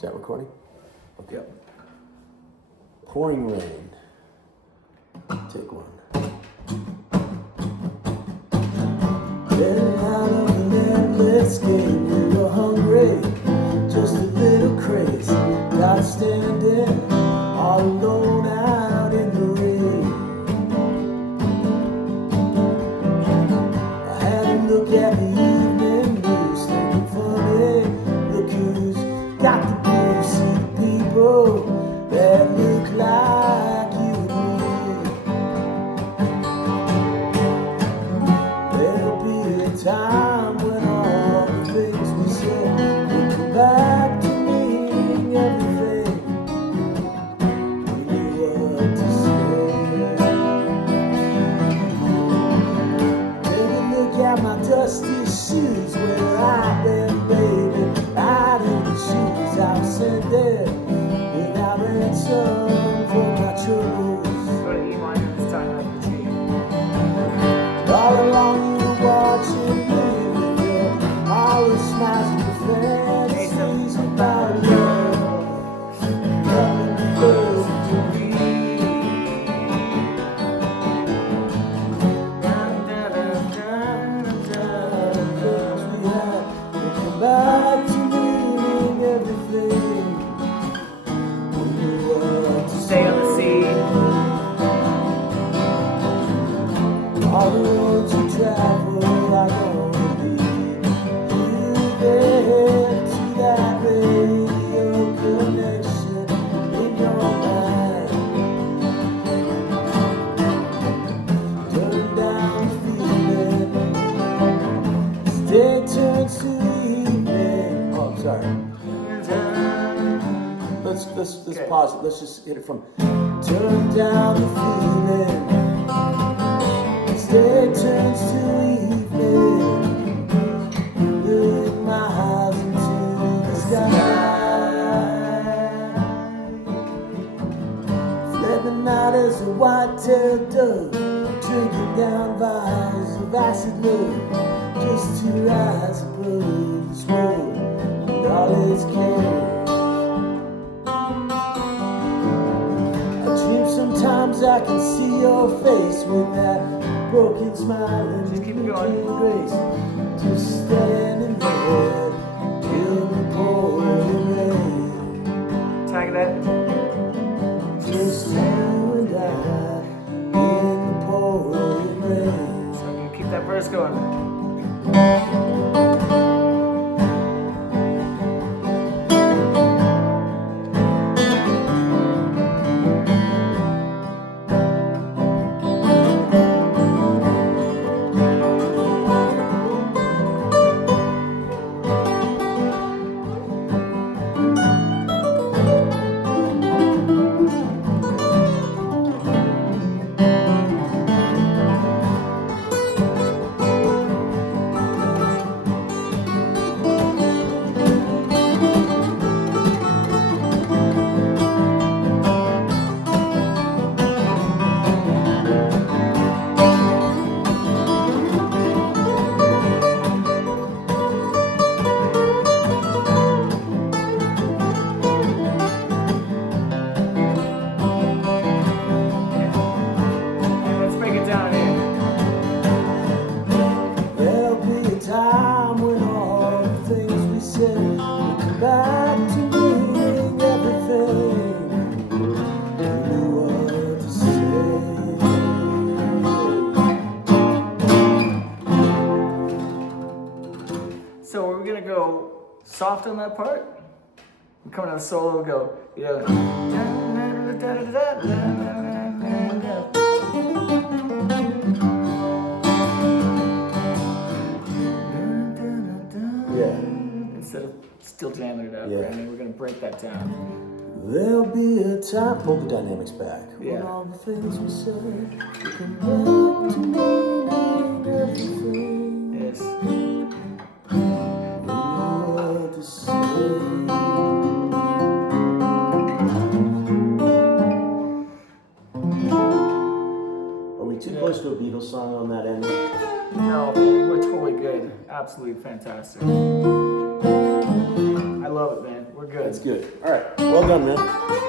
Is that recording? Okay. Yep. Pouring rain. Take one. Getting out of an endless game. We were hungry, just a little crazy. Got standing all alone out in the rain. I had a look at the evening news, thinking funny. Look who's got the blues. See the people that look like you and me. There'll be a time when all the things we said will come back to meaning everything we knew what to say. Take a look at my dusty shoes, where I've been, baby, out in the shoes. I was sent there without ransom for my troubles. Go to E minor this time after the G. All along you were watching me with your hollow smiles and your fantasies about love. Nothing close to me. Things we had will come back to meaning everything. We knew what to Stay on the C. All the roads you travel are gonna lead you there to that radio connection in your mind. Turn down the feeling, day turns to evening. Oh, I'm sorry. Let's Okay. pause it. Let's just hit it from turn down the feeling. Day turns to evening. Look my eyes into the sky. Fled the night as a white-tailed dove, drinking down vials of acid love, just to rise above this world and all its cares. I dream sometimes I can see your face with that broken smile and Just keep it your going. grace. Just standing there in the pouring rain. Tag that. Just you and I in the pouring rain. So I'm gonna keep that verse going. Let's break it down here. There'll be a time when all the things we said will come back to meaning everything. We knew what to say. So we're gonna go soft on that part. We're coming on the solo, we'll go, yeah. Yeah. Instead of still jamming it up, Yeah. right? I mean, we're gonna break that down. There'll be a time. Pull the dynamics back. Yeah. When all the things we said will come back to meaning everything. Yes. We knew what to say. Are we too close to a Beatles song on that end? No, we're totally good. Absolutely fantastic. I love it, man. We're good. That's good. All right. Well done, man.